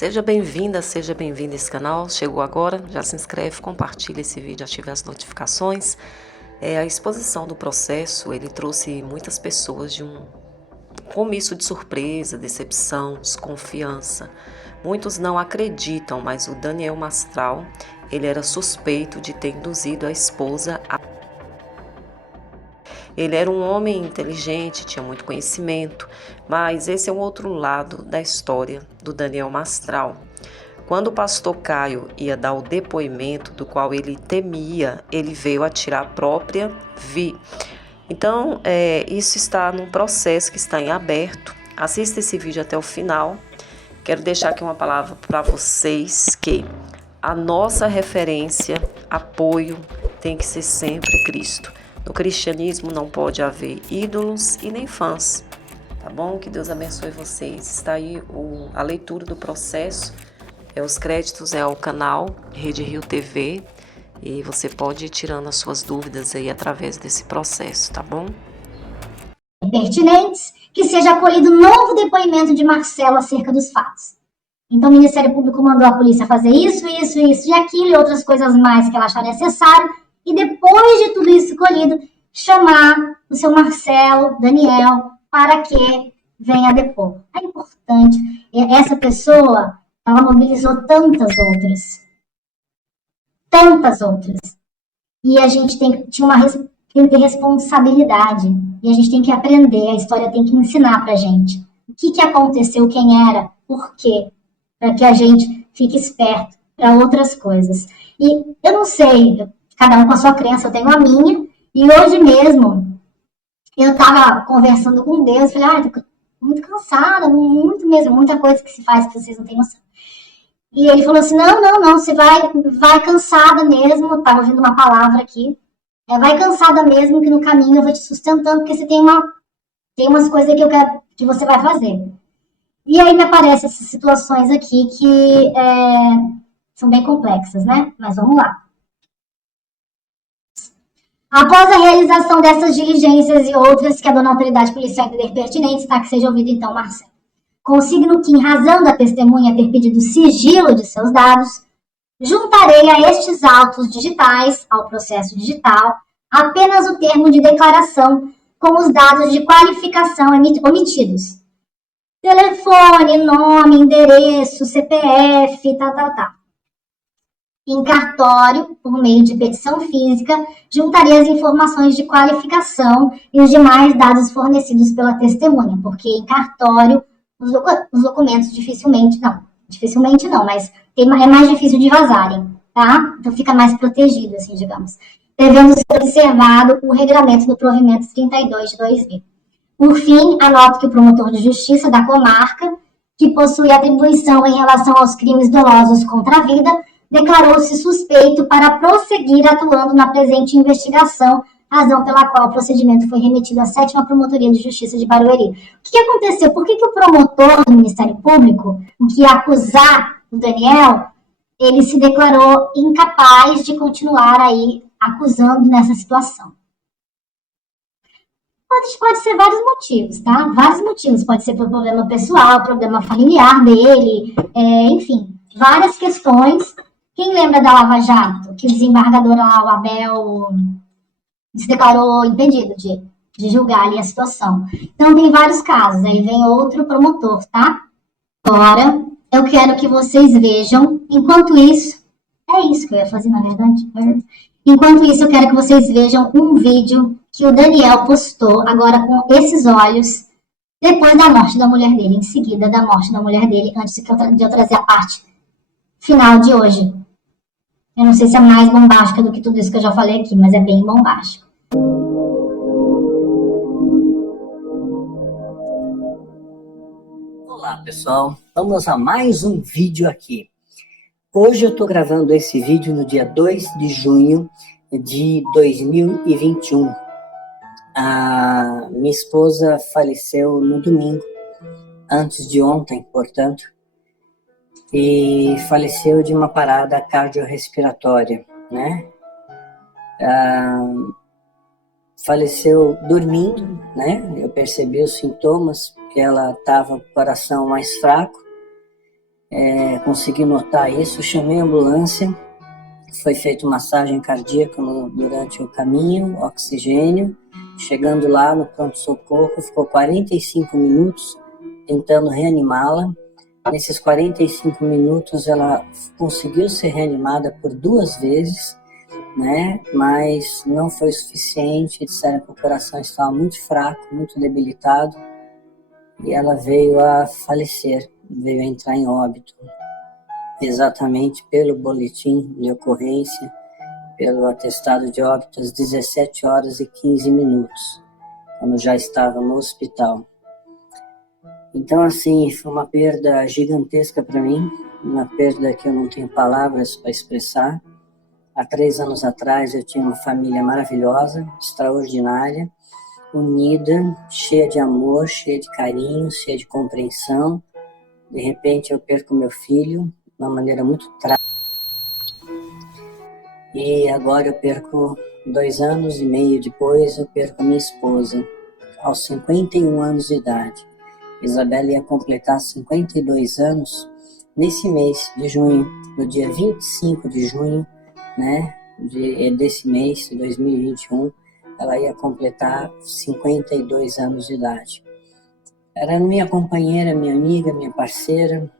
Seja bem-vinda, seja bem-vindo a esse canal. Chegou agora, já se inscreve, compartilha esse vídeo, ative as notificações. A exposição do processo, ele trouxe muitas pessoas de um comiço de surpresa, decepção, desconfiança. Muitos não acreditam, mas o Daniel Mastral, ele era suspeito de ter induzido a esposa a... Ele era um homem inteligente, tinha muito conhecimento, mas esse é um outro lado da história do Daniel Mastral. Quando o pastor Caio ia dar o depoimento do qual ele temia, ele veio a tirar a própria vida. Então, isso está num processo que está em aberto. Assista esse vídeo até o final. Quero deixar aqui uma palavra para vocês que a nossa referência, apoio, tem que ser sempre Cristo. No cristianismo não pode haver ídolos e nem fãs, tá bom? Que Deus abençoe vocês. Está aí a leitura do processo, os créditos ao canal Rede Rio TV e você pode ir tirando as suas dúvidas aí através desse processo, tá bom? Pertinentes, que seja acolhido novo depoimento de Marcelo acerca dos fatos. Então o Ministério Público mandou a polícia fazer isso e aquilo e outras coisas mais que ela achar necessário. E depois de tudo isso colhido, chamar o seu Marcelo, Daniel, para que venha depor. É importante. Essa pessoa, ela mobilizou tantas outras. E a gente tem que ter responsabilidade. E a gente tem que aprender, a história tem que ensinar pra gente. O que aconteceu, quem era, por quê. Para que a gente fique esperto para outras coisas. E eu não sei... Cada um com a sua crença, eu tenho a minha. E hoje mesmo, eu estava conversando com Deus. Falei, tô muito cansada, muito mesmo. Muita coisa que se faz que vocês não têm noção. E ele falou assim, não, você vai cansada mesmo. Estava ouvindo uma palavra aqui. Vai cansada mesmo, que no caminho eu vou te sustentando, porque você tem umas coisas que eu quero que você vai fazer. E aí me aparecem essas situações aqui que são bem complexas, né? Mas vamos lá. Após a realização dessas diligências e outras que a dona autoridade policial entender pertinentes, que seja ouvido então Marcelo. Consigno que, em razão da testemunha ter pedido sigilo de seus dados, juntarei a estes autos digitais, ao processo digital, apenas o termo de declaração com os dados de qualificação omitidos. Telefone, nome, endereço, CPF, tal. Em cartório, por meio de petição física, juntaria as informações de qualificação e os demais dados fornecidos pela testemunha, porque em cartório os documentos dificilmente não, mas é mais difícil de vazarem, tá? Então fica mais protegido, assim, digamos. Devendo ser observado o regramento do provimento 32 de 2000. Por fim, anoto que o promotor de justiça da comarca, que possui atribuição em relação aos crimes dolosos contra a vida, declarou-se suspeito para prosseguir atuando na presente investigação, razão pela qual o procedimento foi remetido à 7ª Promotoria de Justiça de Barueri. O que aconteceu? Por que o promotor do Ministério Público, o que ia acusar o Daniel, ele se declarou incapaz de continuar aí acusando nessa situação? Pode ser vários motivos, tá? Vários motivos. Pode ser por problema pessoal, problema familiar dele, enfim, várias questões. Quem lembra da Lava Jato, que o desembargador lá, o Abel, se declarou impedido de julgar ali a situação. Então, tem vários casos. Aí vem outro promotor, tá? Agora, eu quero que vocês vejam, enquanto isso... É isso que eu ia fazer, na verdade. Enquanto isso, eu quero que vocês vejam um vídeo que o Daniel postou, agora com esses olhos, depois da morte da mulher dele, em seguida da morte da mulher dele, antes de eu trazer a parte final de hoje. Eu não sei se é mais bombástica do que tudo isso que eu já falei aqui, mas é bem bombástico. Olá, pessoal. Vamos a mais um vídeo aqui. Hoje eu estou gravando esse vídeo no dia 2 de junho de 2021. A minha esposa faleceu no domingo, antes de ontem, portanto, e faleceu de uma parada cardiorrespiratória, né? Faleceu dormindo, né? Eu percebi os sintomas, que ela estava com o coração mais fraco, consegui notar isso, chamei a ambulância, foi feita massagem cardíaca durante o caminho, oxigênio. Chegando lá no pronto-socorro, ficou 45 minutos tentando reanimá-la. Nesses 45 minutos, ela conseguiu ser reanimada por 2 vezes, né? Mas não foi suficiente. Disseram que o coração estava muito fraco, muito debilitado, e ela veio a falecer, veio a entrar em óbito, exatamente pelo boletim de ocorrência, pelo atestado de óbito, às 17 horas e 15 minutos, quando já estava no hospital. Então, assim, foi uma perda gigantesca para mim, uma perda que eu não tenho palavras para expressar. Há 3 anos atrás eu tinha uma família maravilhosa, extraordinária, unida, cheia de amor, cheia de carinho, cheia de compreensão. De repente eu perco meu filho de uma maneira muito trágica. E agora eu perco, 2 anos e meio depois, eu perco a minha esposa, aos 51 anos de idade. Isabela ia completar 52 anos nesse mês de junho, no dia 25 de junho, né, desse mês de 2021, ela ia completar 52 anos de idade. Era minha companheira, minha amiga, minha parceira,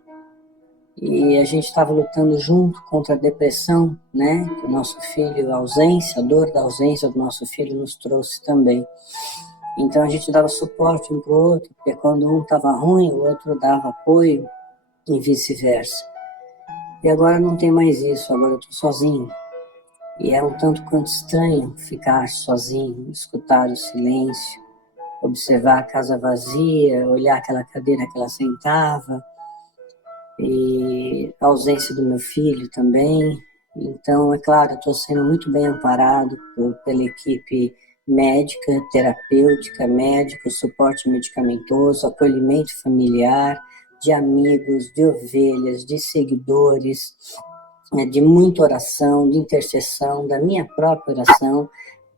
e a gente estava lutando junto contra a depressão, né, que o nosso filho, a ausência, a dor da ausência do nosso filho nos trouxe também. Então a gente dava suporte um para o outro, porque quando um estava ruim, o outro dava apoio e vice-versa. E agora não tem mais isso, agora eu estou sozinho. E é um tanto quanto estranho ficar sozinho, escutar o silêncio, observar a casa vazia, olhar aquela cadeira que ela sentava, e a ausência do meu filho também. Então, é claro, estou sendo muito bem amparado pela equipe médica, terapêutica, médico, suporte medicamentoso, acolhimento familiar, de amigos, de ovelhas, de seguidores, de muita oração, de intercessão, da minha própria oração.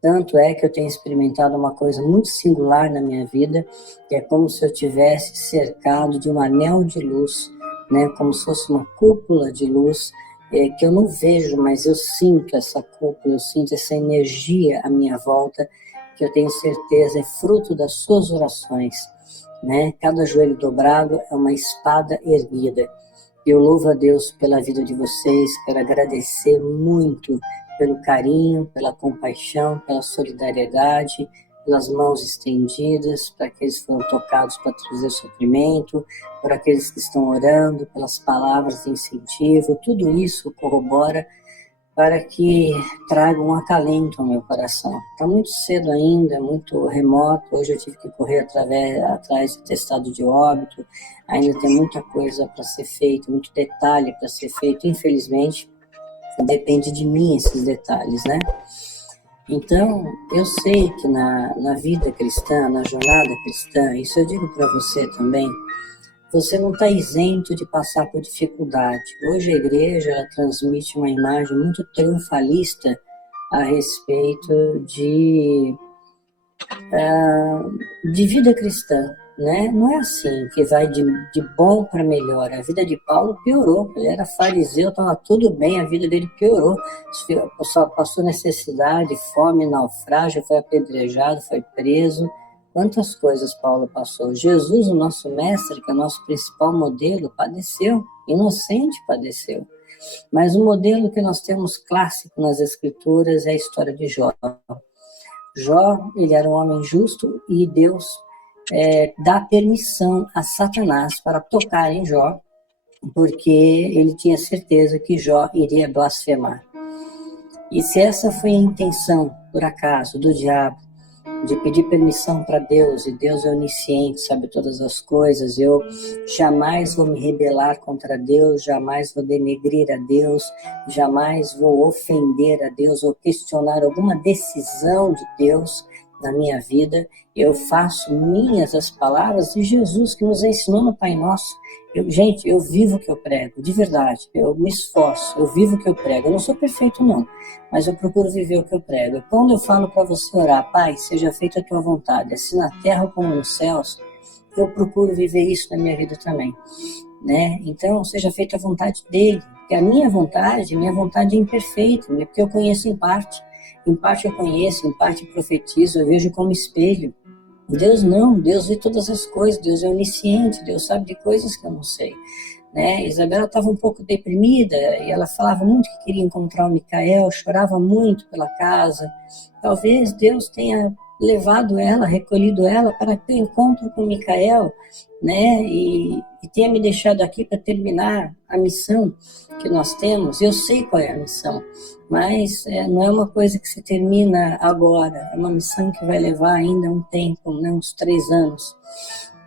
Tanto é que eu tenho experimentado uma coisa muito singular na minha vida, que é como se eu tivesse cercado de um anel de luz, né? Como se fosse uma cúpula de luz, que eu não vejo, mas eu sinto essa cúpula, eu sinto essa energia à minha volta, que eu tenho certeza é fruto das suas orações, né? Cada joelho dobrado é uma espada erguida. Eu louvo a Deus pela vida de vocês, quero agradecer muito pelo carinho, pela compaixão, pela solidariedade, pelas mãos estendidas, para aqueles que foram tocados para trazer sofrimento, por aqueles que estão orando, pelas palavras de incentivo, tudo isso corrobora para que traga um acalento ao meu coração. Está muito cedo ainda, muito remoto, hoje eu tive que correr atrás do testado de óbito, ainda tem muita coisa para ser feita, muito detalhe para ser feito, infelizmente, depende de mim esses detalhes, né? Então, eu sei que na vida cristã, na jornada cristã, isso eu digo para você também, você não está isento de passar por dificuldade. Hoje a igreja ela transmite uma imagem muito triunfalista a respeito de vida cristã, né? Não é assim que vai de bom para melhor. A vida de Paulo piorou. Ele era fariseu, estava tudo bem, a vida dele piorou. Só passou necessidade, fome, naufrágio, foi apedrejado, foi preso. Quantas coisas Paulo passou. Jesus, o nosso mestre, que é o nosso principal modelo, padeceu, inocente padeceu. Mas o modelo que nós temos clássico nas Escrituras é a história de Jó. Jó, ele era um homem justo e Deus dá permissão a Satanás para tocar em Jó, porque ele tinha certeza que Jó iria blasfemar. E se essa foi a intenção, por acaso, do diabo, de pedir permissão para Deus, e Deus é onisciente, sabe todas as coisas, eu jamais vou me rebelar contra Deus, jamais vou denegrir a Deus, jamais vou ofender a Deus ou questionar alguma decisão de Deus na minha vida. Eu faço minhas as palavras de Jesus que nos ensinou no Pai Nosso. Gente, eu vivo o que eu prego, de verdade, eu me esforço, eu vivo o que eu prego. Eu não sou perfeito não, mas eu procuro viver o que eu prego. E quando eu falo para você orar, Pai, seja feita a tua vontade, assim na terra como nos céus, eu procuro viver isso na minha vida também. né? Então, seja feita a vontade dele, porque a minha vontade é imperfeita, né? Porque eu conheço em parte eu conheço, em parte profetizo, eu vejo como espelho. Deus não, Deus vê todas as coisas, Deus é onisciente, Deus sabe de coisas que eu não sei, né? Isabela estava um pouco deprimida e ela falava muito que queria encontrar o Micael, chorava muito pela casa. Talvez Deus tenha levado ela, recolhido ela para ter um encontro com o Micael, né? E tenha me deixado aqui para terminar a missão que nós temos. Eu sei qual é a missão, mas não é uma coisa que se termina agora, é uma missão que vai levar ainda um tempo, né? Uns 3 anos.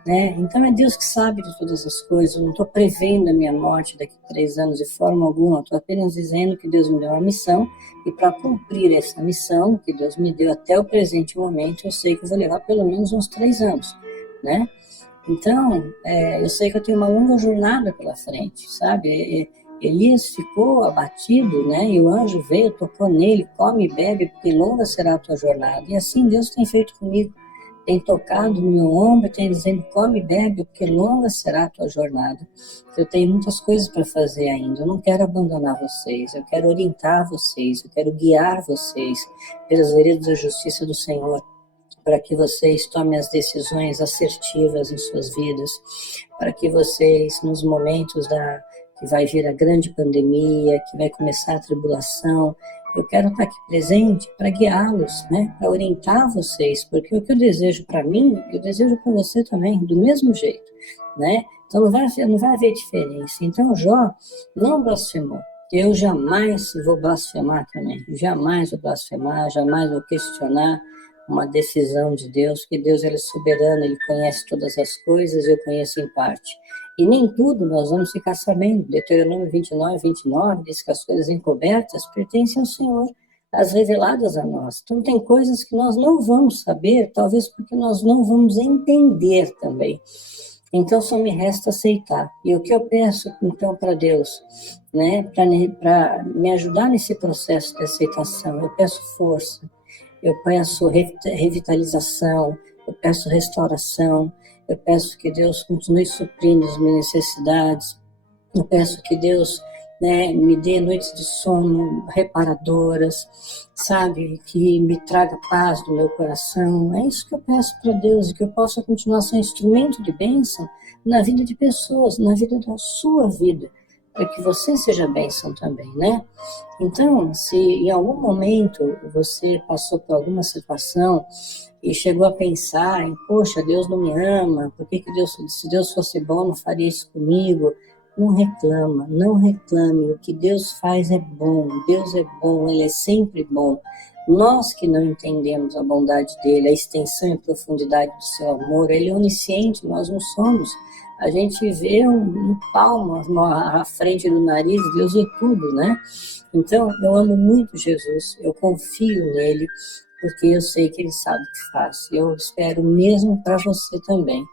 Né? Então é Deus que sabe de todas as coisas. Eu não estou prevendo a minha morte daqui a 3 anos de forma alguma. Estou apenas dizendo que Deus me deu uma missão e para cumprir essa missão que Deus me deu até o presente momento, eu sei que eu vou levar pelo menos uns 3 anos, né? Então eu sei que eu tenho uma longa jornada pela frente, sabe? Elias ficou abatido, né? E o anjo veio, tocou nele, come e bebe, porque longa será a tua jornada. E assim Deus tem feito comigo. Tem tocado no meu ombro, tem dizendo, come e bebe, porque longa será a tua jornada. Eu tenho muitas coisas para fazer ainda, eu não quero abandonar vocês, eu quero orientar vocês, eu quero guiar vocês pelas veredas da justiça do Senhor, para que vocês tomem as decisões assertivas em suas vidas, para que vocês, nos momentos que vai vir a grande pandemia, que vai começar a tribulação, eu quero estar aqui presente para guiá-los, né? Para orientar vocês, porque o que eu desejo para mim, eu desejo para você também, do mesmo jeito, né? Então não vai haver diferença. Então Jó não blasfemou. Eu jamais vou blasfemar também, jamais vou blasfemar, jamais vou questionar uma decisão de Deus, porque Deus ele é soberano, ele conhece todas as coisas, eu conheço em parte. E nem tudo nós vamos ficar sabendo. Deuteronômio 29 diz que as coisas encobertas pertencem ao Senhor, as reveladas a nós. Então tem coisas que nós não vamos saber, talvez porque nós não vamos entender também. Então só me resta aceitar. E o que eu peço então para Deus, né, para me ajudar nesse processo de aceitação, eu peço força, eu peço revitalização, eu peço restauração, eu peço que Deus continue suprindo as minhas necessidades, eu peço que Deus, né, me dê noites de sono reparadoras, sabe, que me traga paz no meu coração. É isso que eu peço para Deus, e que eu possa continuar sendo instrumento de bênção na vida de pessoas, na vida da sua vida, para que você seja bênção também, né? Então, se em algum momento você passou por alguma situação e chegou a pensar em, poxa, Deus não me ama, por que Deus, se Deus fosse bom, não faria isso comigo? Não reclama, não reclame, o que Deus faz é bom, Deus é bom, Ele é sempre bom. Nós que não entendemos a bondade dEle, a extensão e a profundidade do seu amor, Ele é onisciente, nós não somos. A gente vê um palmo à frente do nariz, Deus vê tudo, né? Então, eu amo muito Jesus, eu confio nele, porque eu sei que ele sabe o que faz. Eu espero mesmo para você também.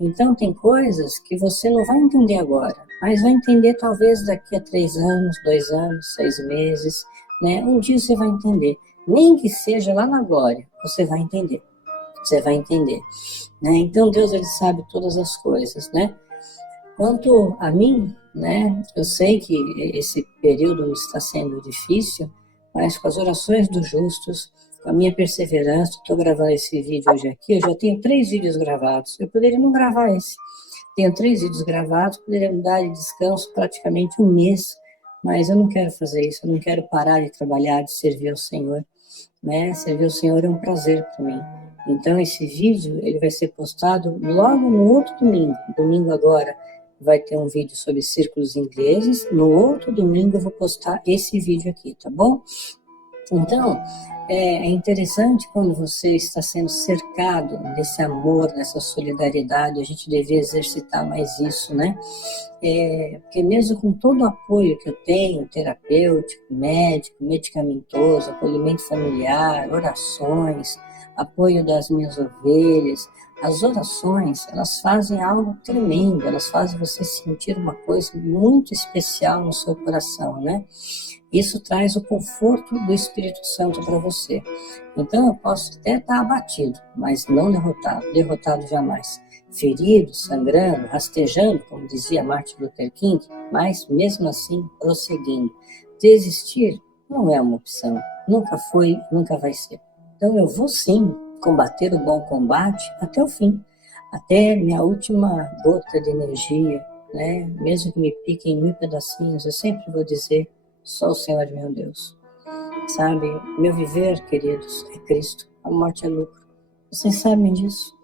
Então, tem coisas que você não vai entender agora, mas vai entender talvez daqui a 3 anos, 2 anos, 6 meses, né? Um dia você vai entender. Nem que seja lá na glória, você vai entender. Você vai entender, né? Então, Deus, ele sabe todas as coisas, né? Quanto a mim, né? Eu sei que esse período está sendo difícil, mas com as orações dos justos, com a minha perseverança, estou gravando esse vídeo hoje aqui, eu já tenho 3 vídeos gravados, eu poderia não gravar esse. Tenho 3 vídeos gravados, poderia me dar de descanso praticamente 1 mês, mas eu não quero fazer isso, eu não quero parar de trabalhar, de servir ao Senhor, né? Servir ao Senhor é um prazer para mim. Então esse vídeo, ele vai ser postado logo no outro domingo agora, vai ter um vídeo sobre círculos ingleses, no outro domingo eu vou postar esse vídeo aqui, tá bom? Então, é interessante quando você está sendo cercado desse amor, dessa solidariedade, a gente deveria exercitar mais isso, né? Porque mesmo com todo o apoio que eu tenho, terapêutico, médico, medicamentoso, acolhimento familiar, orações, apoio das minhas ovelhas, as orações, elas fazem algo tremendo, elas fazem você sentir uma coisa muito especial no seu coração, né? Isso traz o conforto do Espírito Santo para você. Então eu posso até estar abatido, mas não derrotado jamais. ferido, sangrando, rastejando, como dizia Martin Luther King, mas mesmo assim prosseguindo. Desistir não é uma opção, nunca foi, nunca vai ser. Então eu vou sim combater o bom combate até o fim, até minha última gota de energia, né? Mesmo que me pique em 1000 pedacinhos, eu sempre vou dizer, só o Senhor é meu Deus. Sabe, meu viver, queridos, é Cristo, a morte é lucro. Vocês sabem disso,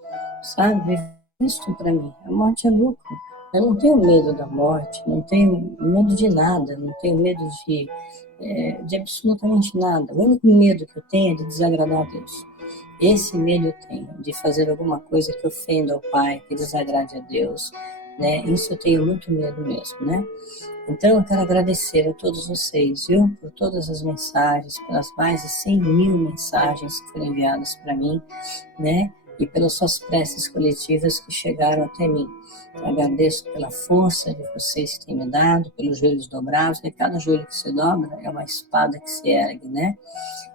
sabe? Cristo para mim, a morte é lucro. Eu não tenho medo da morte, não tenho medo de nada, não tenho medo de absolutamente nada. O único medo que eu tenho é de desagradar a Deus. Esse medo eu tenho, de fazer alguma coisa que ofenda ao Pai, que desagrade a Deus, né? Isso eu tenho muito medo mesmo, né? Então eu quero agradecer a todos vocês, viu? Por todas as mensagens, pelas mais de 100.000 mensagens que foram enviadas para mim, né? E pelas suas preces coletivas que chegaram até mim. Agradeço pela força de vocês que têm me dado, pelos joelhos dobrados, porque cada joelho que se dobra é uma espada que se ergue, né?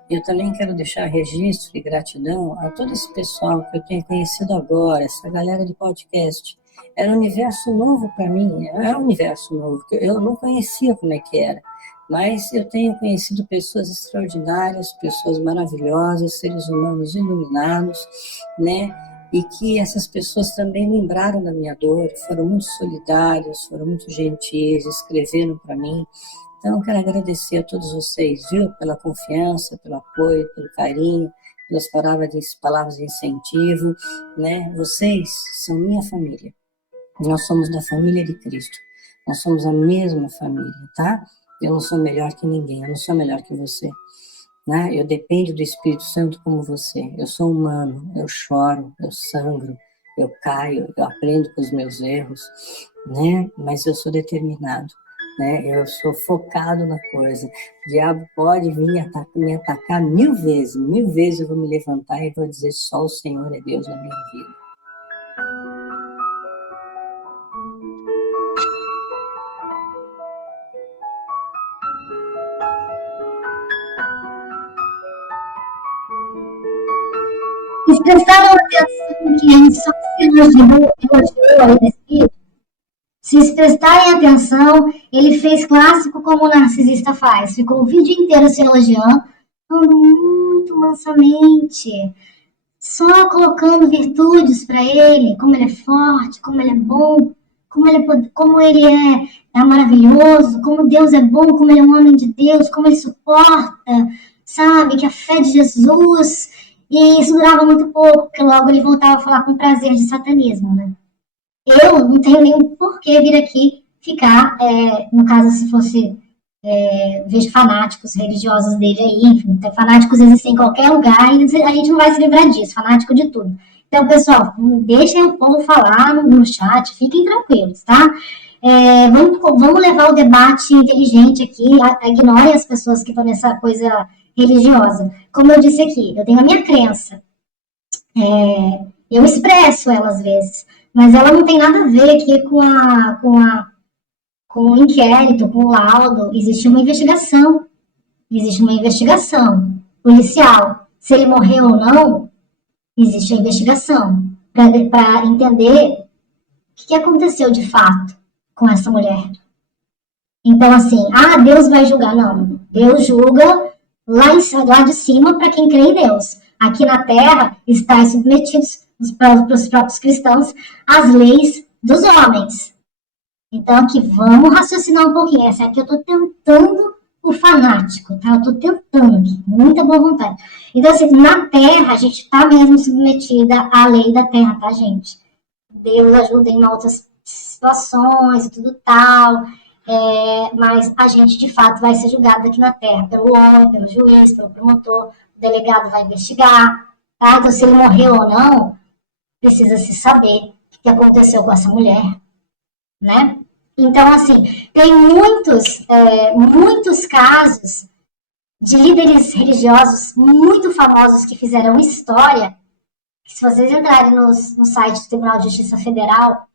Eu também quero deixar registro e gratidão a todo esse pessoal que eu tenho conhecido agora, essa galera de podcast. Era um universo novo para mim, é um universo novo, que eu não conhecia como é que era. Mas eu tenho conhecido pessoas extraordinárias, pessoas maravilhosas, seres humanos iluminados, né? E que essas pessoas também lembraram da minha dor, foram muito solidárias, foram muito gentis, escreveram para mim. Então, eu quero agradecer a todos vocês, viu? Pela confiança, pelo apoio, pelo carinho, pelas palavras de incentivo, né? Vocês são minha família. Nós somos da família de Cristo. Nós somos a mesma família, tá? Eu não sou melhor que ninguém, eu não sou melhor que você, né? Eu dependo do Espírito Santo como você. Eu sou humano, eu choro, eu sangro, eu caio, eu aprendo com os meus erros, né? Mas eu sou determinado, né? Eu sou focado na coisa. O diabo pode vir me atacar 1000 vezes eu vou me levantar e vou dizer só o Senhor é Deus na minha vida. Vocês prestaram atenção que ele só se elogiou aí nesse livro? Se vocês prestarem atenção, ele fez clássico como o narcisista faz. Ficou o vídeo inteiro se elogiando, falando muito mansamente, só colocando virtudes para ele, como ele é forte, como ele é bom, como ele é maravilhoso, como Deus é bom, como ele é um homem de Deus, como ele suporta, sabe, que a fé de Jesus. E isso durava muito pouco, porque logo ele voltava a falar com prazer de satanismo, né? Eu não tenho nenhum porquê vir aqui ficar, no caso, se fosse, vejo fanáticos religiosos dele aí, enfim, fanáticos existem em qualquer lugar e a gente não vai se livrar disso, fanático de tudo. Então, pessoal, deixem o povo falar no chat, fiquem tranquilos, tá? Vamos levar o debate inteligente aqui, ignorem as pessoas que estão nessa coisa religiosa. Como eu disse aqui, eu tenho a minha crença, eu expresso ela às vezes, mas ela não tem nada a ver aqui com o inquérito, com o laudo. Existe uma investigação policial. Se ele morreu ou não, existe a investigação para entender o que aconteceu de fato com essa mulher. Então, assim, Deus vai julgar. Não, Deus julga lá de cima para quem crê em Deus. Aqui na Terra, está submetidos para os próprios cristãos às leis dos homens. Então, aqui, vamos raciocinar um pouquinho. Essa aqui eu estou tentando o fanático, tá? Eu estou tentando aqui, muita boa vontade. Então, assim, na Terra, a gente está mesmo submetida à lei da Terra, tá, gente? Deus ajuda em outras situações e tudo tal. Mas a gente, de fato, vai ser julgado aqui na Terra pelo homem, pelo juiz, pelo promotor. O delegado vai investigar, tá? Então, se ele morreu ou não, precisa se saber o que aconteceu com essa mulher, né? Então, assim, tem muitos casos de líderes religiosos muito famosos que fizeram história, que se vocês entrarem no site do Tribunal de Justiça Federal,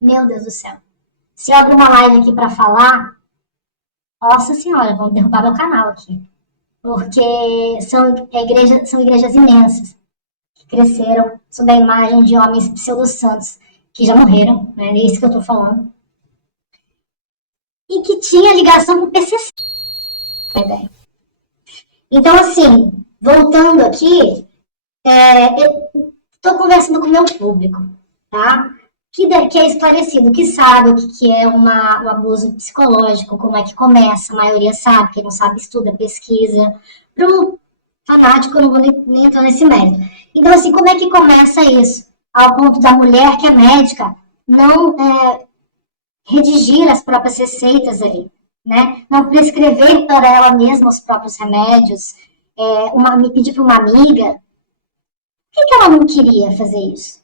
meu Deus do céu, se eu abrir uma live aqui para falar, nossa senhora, vão derrubar meu canal aqui, porque são igrejas imensas. que cresceram sob a imagem de homens pseudo-santos que já morreram, né? É isso que eu estou falando. E que tinha ligação com o PCC. Então, assim, voltando aqui, eu estou conversando com o meu público, tá? Que é esclarecido, que sabe o que é um abuso psicológico, como é que começa, a maioria sabe, quem não sabe estuda, pesquisa. Para o fanático, eu não vou nem entrar nesse mérito. Então, assim, como é que começa isso? Ao ponto da mulher que é médica não redigir as próprias receitas ali, né? Não prescrever para ela mesma os próprios remédios, me pedir para uma amiga. Por que ela não queria fazer isso?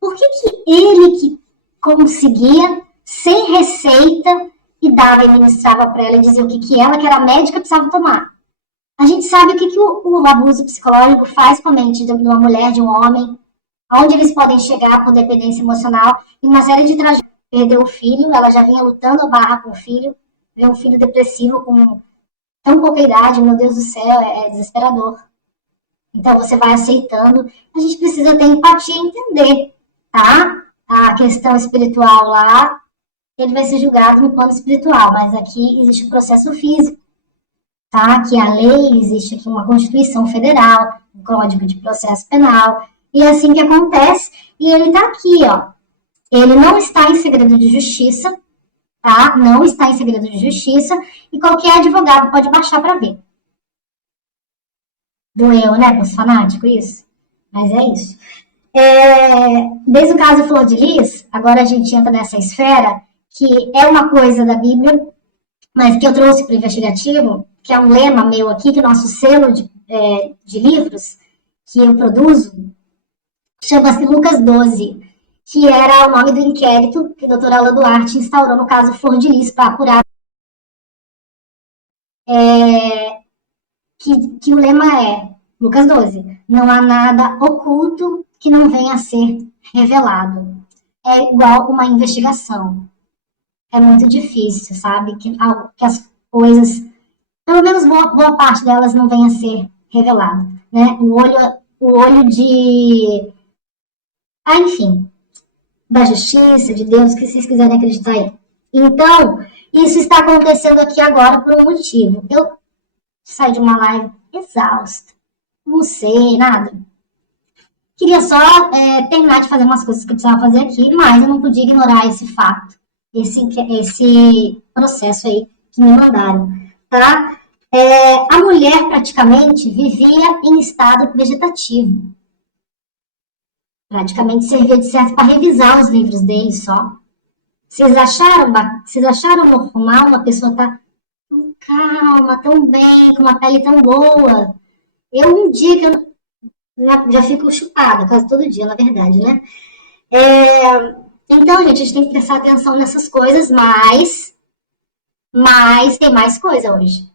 Por que ele que conseguia, sem receita, e dava e ministrava para ela e dizia o que ela, que era médica, precisava tomar? A gente sabe o que o abuso psicológico faz com a mente de uma mulher, de um homem, aonde eles podem chegar por dependência emocional e uma série de tragédias. Perdeu o filho, ela já vinha lutando a barra com o filho, vê um filho depressivo com tão pouca idade, meu Deus do céu, é desesperador. Então você vai aceitando, a gente precisa ter empatia e entender, tá? A questão espiritual lá, ele vai ser julgado no plano espiritual, mas aqui existe o processo físico, tá? Que a lei, existe aqui uma Constituição Federal, um Código de Processo Penal, e é assim que acontece, e ele tá aqui, ó. Ele não está em segredo de justiça, tá? Não está em segredo de justiça, e qualquer advogado pode baixar para ver. Doeu, né, para os fanáticos, isso? Mas é isso. Desde o caso Flor de Lis, agora a gente entra nessa esfera, que é uma coisa da Bíblia, mas que eu trouxe para o investigativo, que é um lema meu aqui, que o nosso selo de livros que eu produzo, chama-se Lucas 12, que era o nome do inquérito que a doutora Ala Duarte instaurou no caso Flor de Lis para apurar. Que o lema é, Lucas 12, não há nada oculto que não venha a ser revelado. É igual uma investigação. É muito difícil, sabe? Que as coisas, pelo menos boa parte delas, não venha a ser revelada, né? O olho de... enfim, da justiça, de Deus, que vocês quiserem acreditar aí. Então, isso está acontecendo aqui agora por um motivo. Eu saí de uma live exausta, não sei, nada. Queria só terminar de fazer umas coisas que eu precisava fazer aqui, mas eu não podia ignorar esse fato, esse processo aí que me mandaram, tá? A mulher praticamente vivia em estado vegetativo. Praticamente servia de certo para revisar os livros dele só. Vocês acharam normal uma pessoa estar tão calma, tão bem, com uma pele tão boa? Um dia que eu já fico chupada, quase todo dia, na verdade, né? Então, gente, a gente tem que prestar atenção nessas coisas, mas tem mais coisa hoje.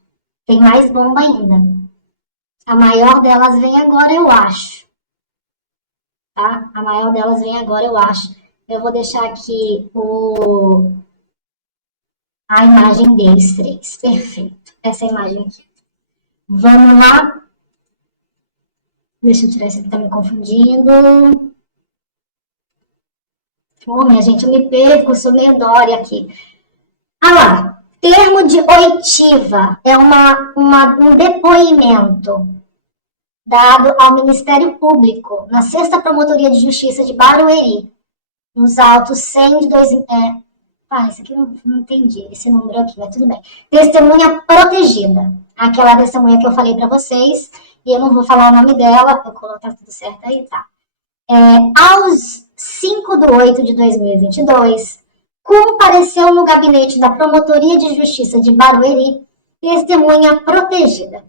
Tem mais bomba ainda. A maior delas vem agora, eu acho. Tá? A maior delas vem agora, eu acho. Eu vou deixar aqui a imagem deles três. Perfeito. Essa imagem aqui. Vamos lá. Deixa eu tirar esse aqui, tá me confundindo. Minha gente, eu me perco, eu sou meio Dória aqui. Lá. Termo de oitiva é um depoimento dado ao Ministério Público na 6ª Promotoria de Justiça de Barueri, nos autos 100 de 2000... isso aqui eu não entendi, esse número aqui, mas tudo bem. Testemunha protegida. Aquela testemunha que eu falei para vocês, e eu não vou falar o nome dela, eu colocar tudo certo aí, tá? Aos 5/8/2022, compareceu no gabinete da Promotoria de Justiça de Barueri, testemunha protegida,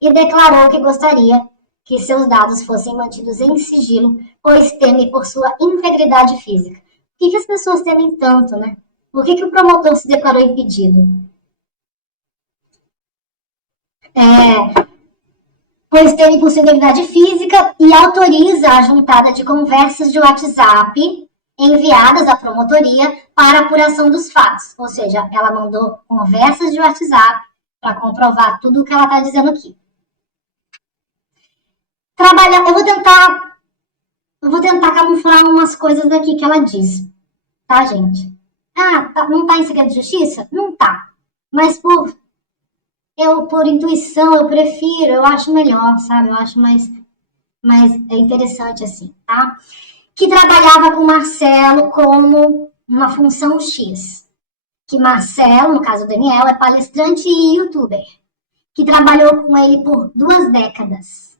e declarou que gostaria que seus dados fossem mantidos em sigilo, pois teme por sua integridade física. Por que as pessoas temem tanto, né? Por que o promotor se declarou impedido? Pois teme por sua integridade física e autoriza a juntada de conversas de WhatsApp enviadas à promotoria para apuração dos fatos. Ou seja, ela mandou conversas de WhatsApp para comprovar tudo o que ela está dizendo aqui. trabalhar. Eu vou tentar camuflar umas coisas daqui que ela diz, tá, gente? Não tá em segredo de justiça? Não tá. Mas por intuição, eu prefiro, eu acho melhor, sabe? Eu acho mais interessante assim, tá? Que trabalhava com Marcelo como uma função X. Que Marcelo, no caso o Daniel, é palestrante e youtuber. Que trabalhou com ele por 2 décadas.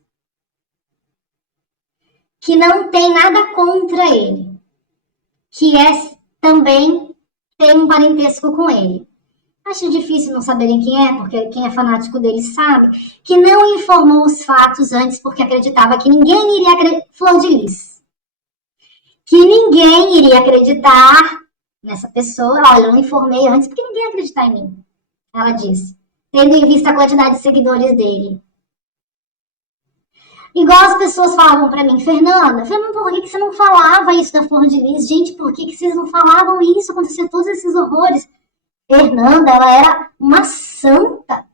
Que não tem nada contra ele. Que também tem um parentesco com ele. Acho difícil não saberem quem é, porque quem é fanático dele sabe. Que não informou os fatos antes porque acreditava que ninguém iria acreditar. Flor de Lis. Que ninguém iria acreditar nessa pessoa. Olha, eu não informei antes porque ninguém ia acreditar em mim. Ela disse. Tendo em vista a quantidade de seguidores dele. Igual as pessoas falavam pra mim, Fernanda, por que você não falava isso da Flor de Lis? Gente, por que vocês não falavam isso? Acontecia todos esses horrores. Fernanda, ela era uma santa.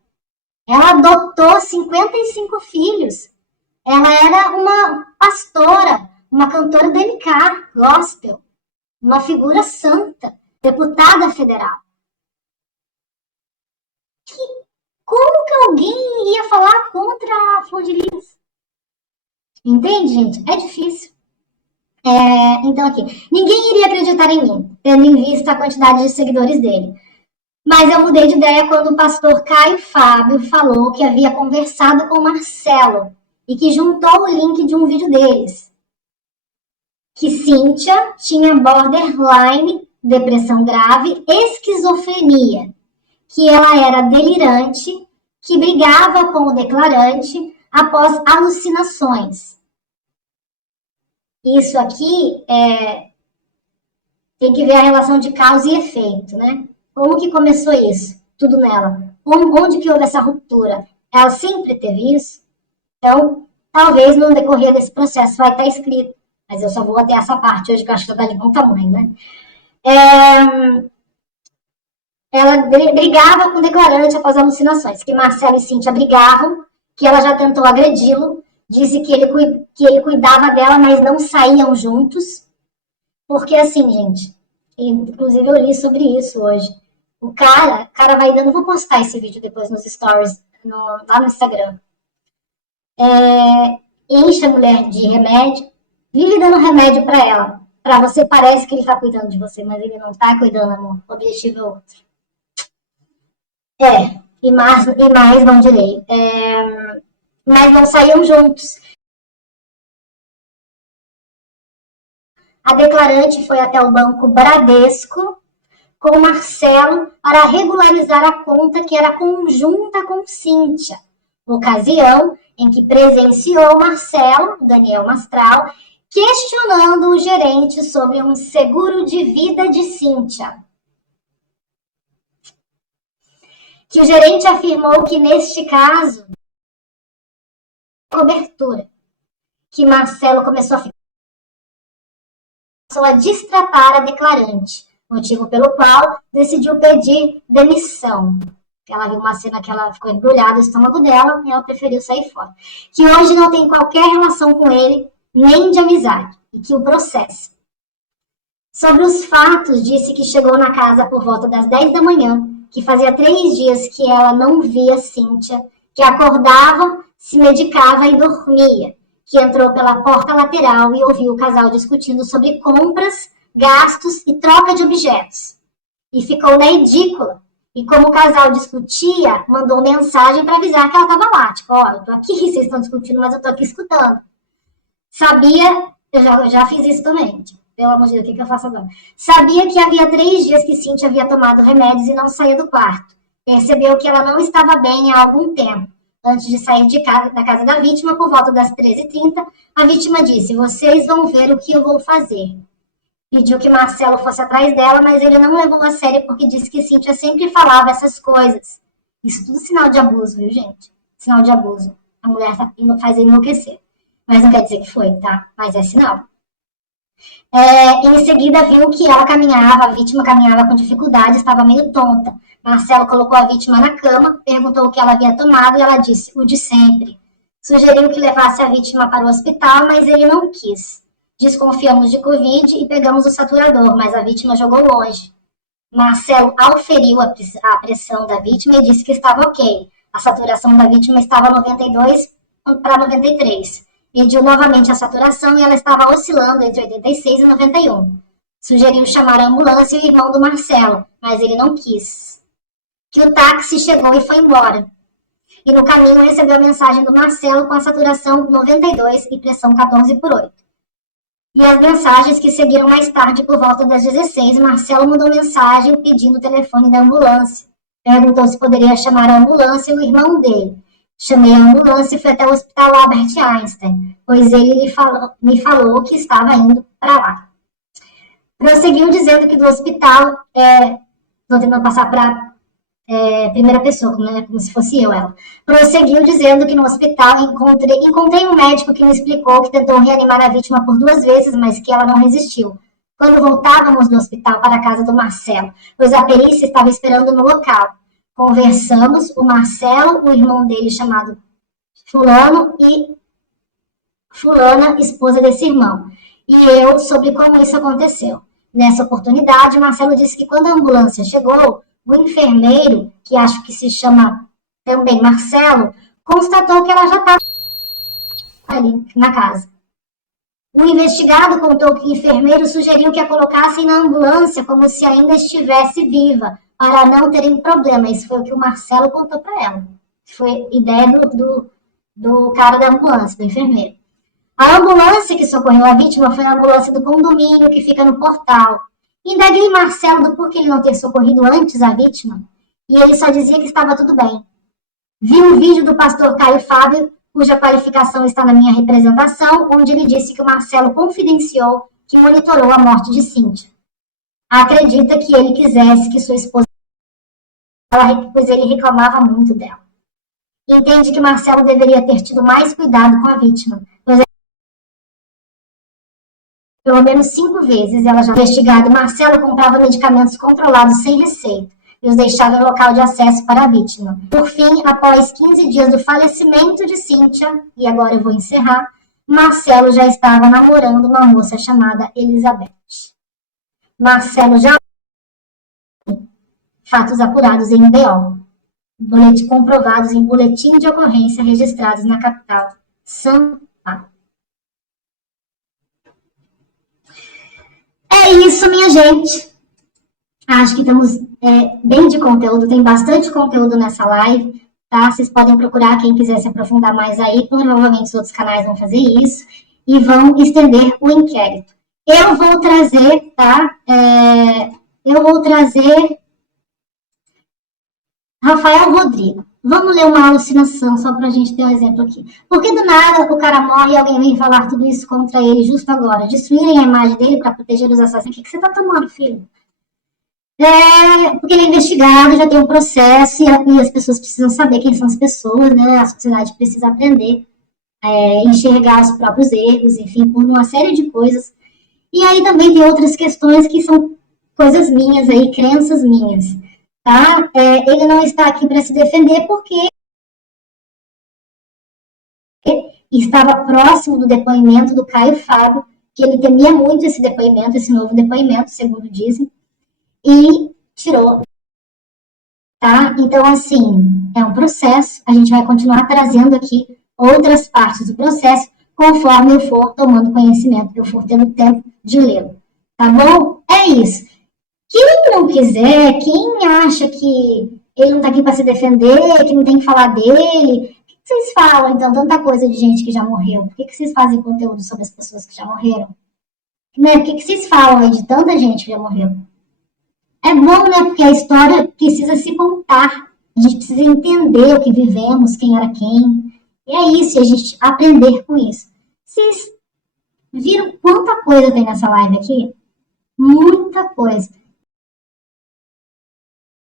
Ela adotou 55 filhos. Ela era uma pastora, uma cantora do MK, gospel, uma figura santa, deputada federal. Como que alguém ia falar contra a Flor de Lis? Entende, gente? É difícil. Então, aqui. Ninguém iria acreditar em mim, tendo em vista a quantidade de seguidores dele. Mas eu mudei de ideia quando o pastor Caio Fábio falou que havia conversado com o Marcelo e que juntou o link de um vídeo deles. Que Cíntia tinha borderline, depressão grave, esquizofrenia. Que ela era delirante, que brigava com o declarante após alucinações. Isso aqui tem que ver a relação de causa e efeito, né? Como que começou isso? Tudo nela. Onde que houve essa ruptura? Ela sempre teve isso? Então, talvez no decorrer desse processo vai estar escrito. Mas eu só vou até essa parte hoje, que eu acho que está de bom tamanho, né? Ela brigava com o declarante após alucinações. Que Marcelo e Cíntia brigavam, que ela já tentou agredi-lo, disse que ele cuidava dela, mas não saíam juntos. Porque assim, gente, inclusive eu li sobre isso hoje. O cara vai dando, vou postar esse vídeo depois nos stories, lá no Instagram. Enche a mulher de remédio, vive dando remédio pra ela. Pra você parece que ele tá cuidando de você, mas ele não tá cuidando, amor. O objetivo é outro. E mais não direi. Mas não saíam juntos. A declarante foi até o banco Bradesco com Marcelo para regularizar a conta que era conjunta com Cíntia. Ocasião em que presenciou Marcelo, Daniel Mastral, questionando o gerente sobre um seguro de vida de Cíntia. Que o gerente afirmou que, neste caso, cobertura. Que Marcelo começou a destratar a declarante, motivo pelo qual decidiu pedir demissão. Ela viu uma cena que ela ficou embrulhada no estômago dela e ela preferiu sair fora. Que hoje não tem qualquer relação com ele, nem de amizade, e que o processa. Sobre os fatos, disse que chegou na casa por volta das 10 da manhã, que fazia 3 dias que ela não via Cíntia, que acordava, se medicava e dormia, que entrou pela porta lateral e ouviu o casal discutindo sobre compras, gastos e troca de objetos. E ficou na edícula. E como o casal discutia, mandou mensagem para avisar que ela estava lá. Tipo, ó, eu tô aqui, vocês estão discutindo, mas eu tô aqui escutando. Sabia, eu já fiz isso também. Tipo, pelo amor de Deus, o que eu faço agora? Sabia que havia 3 dias que Cíntia havia tomado remédios e não saía do quarto. Percebeu que ela não estava bem há algum tempo. Antes de sair da casa da vítima, por volta das 13h30, a vítima disse, vocês vão ver o que eu vou fazer. Pediu que Marcelo fosse atrás dela, mas ele não levou a sério porque disse que Cíntia sempre falava essas coisas. Isso tudo sinal de abuso, viu, gente? Sinal de abuso. A mulher faz enlouquecer. Mas não quer dizer que foi, tá? Mas é sinal. Em seguida, viu que ela caminhava, a vítima caminhava com dificuldade, estava meio tonta. Marcelo colocou a vítima na cama, perguntou o que ela havia tomado e ela disse, o de sempre. Sugeriu que levasse a vítima para o hospital, mas ele não quis. Desconfiamos de Covid e pegamos o saturador, mas a vítima jogou longe. Marcelo auferiu a pressão da vítima e disse que estava ok. A saturação da vítima estava 92 para 93. Mediu novamente a saturação e ela estava oscilando entre 86 e 91. Sugeriu chamar a ambulância e o irmão do Marcelo, mas ele não quis. Que o táxi chegou e foi embora. E no caminho recebeu a mensagem do Marcelo com a saturação 92 e pressão 14 por 8. E as mensagens que seguiram mais tarde, por volta das 16, Marcelo mandou mensagem pedindo o telefone da ambulância. Perguntou se poderia chamar a ambulância e o irmão dele. Chamei a ambulância e fui até o hospital Albert Einstein, pois ele me falou que estava indo para lá. Prosseguiu dizendo que do hospital, estou tentando passar para primeira pessoa, como se fosse ela. Prosseguiu dizendo que no hospital encontrei um médico que me explicou que tentou reanimar a vítima por 2 vezes, mas que ela não resistiu. Quando voltávamos do hospital para a casa do Marcelo, pois a perícia estava esperando no local. Conversamos, o Marcelo, o irmão dele chamado Fulano e Fulana, esposa desse irmão, e eu sobre como isso aconteceu. Nessa oportunidade, Marcelo disse que quando a ambulância chegou, o enfermeiro, que acho que se chama também Marcelo, constatou que ela já estava ali na casa. O investigado contou que o enfermeiro sugeriu que a colocassem na ambulância como se ainda estivesse viva, para não terem problema. Isso foi o que o Marcelo contou para ela. Foi ideia do cara da ambulância, do enfermeiro. A ambulância que socorreu a vítima foi a ambulância do condomínio, que fica no portal. Indaguei Marcelo do porquê ele não ter socorrido antes a vítima, e ele só dizia que estava tudo bem. Vi um vídeo do pastor Caio Fábio, cuja qualificação está na minha representação, onde ele disse que o Marcelo confidenciou que monitorou a morte de Cíntia. Acredita que ele quisesse que sua esposa, pois ele reclamava muito dela. Entende que Marcelo deveria ter tido mais cuidado com a vítima, pois pelo menos 5 vezes ela já investigada. Marcelo comprava medicamentos controlados sem receita e os deixava em local de acesso para a vítima. Por fim, após 15 dias do falecimento de Cíntia, e agora eu vou encerrar, Marcelo já estava namorando uma moça chamada Elizabeth. Marcelo já fatos apurados em BO, comprovados em boletim de ocorrência registrados na capital, São Paulo. É isso, minha gente. Acho que estamos bem de conteúdo, tem bastante conteúdo nessa live, tá? Vocês podem procurar quem quiser se aprofundar mais aí, provavelmente os outros canais vão fazer isso, e vão estender o inquérito. Eu vou trazer, tá? Rafael Rodrigo. Vamos ler uma alucinação, só pra gente ter um exemplo aqui. Por que do nada o cara morre e alguém vem falar tudo isso contra ele justo agora? Destruírem a imagem dele para proteger os assassinos. O que você tá tomando, filho? Porque ele é investigado, já tem um processo e as pessoas precisam saber quem são as pessoas, né? A sociedade precisa aprender enxergar os próprios erros, enfim, por uma série de coisas. E aí também tem outras questões que são coisas minhas aí, crenças minhas. Tá? Ele não está aqui para se defender porque estava próximo do depoimento do Caio Fábio, que ele temia muito esse depoimento, esse novo depoimento, segundo dizem, e tirou. Tá? Então, assim, é um processo, a gente vai continuar trazendo aqui outras partes do processo, conforme eu for tomando conhecimento, eu for tendo tempo de lê-lo. Tá bom? É isso. Quem não quiser, quem acha que ele não está aqui para se defender, que não tem que falar dele, por que vocês falam, então, tanta coisa de gente que já morreu? Por que vocês fazem conteúdo sobre as pessoas que já morreram? Né? Por que vocês falam aí de tanta gente que já morreu? É bom, né? Porque a história precisa se contar. A gente precisa entender o que vivemos, quem era quem. E é isso, a gente aprender com isso. Vocês viram quanta coisa tem nessa live aqui? Muita coisa.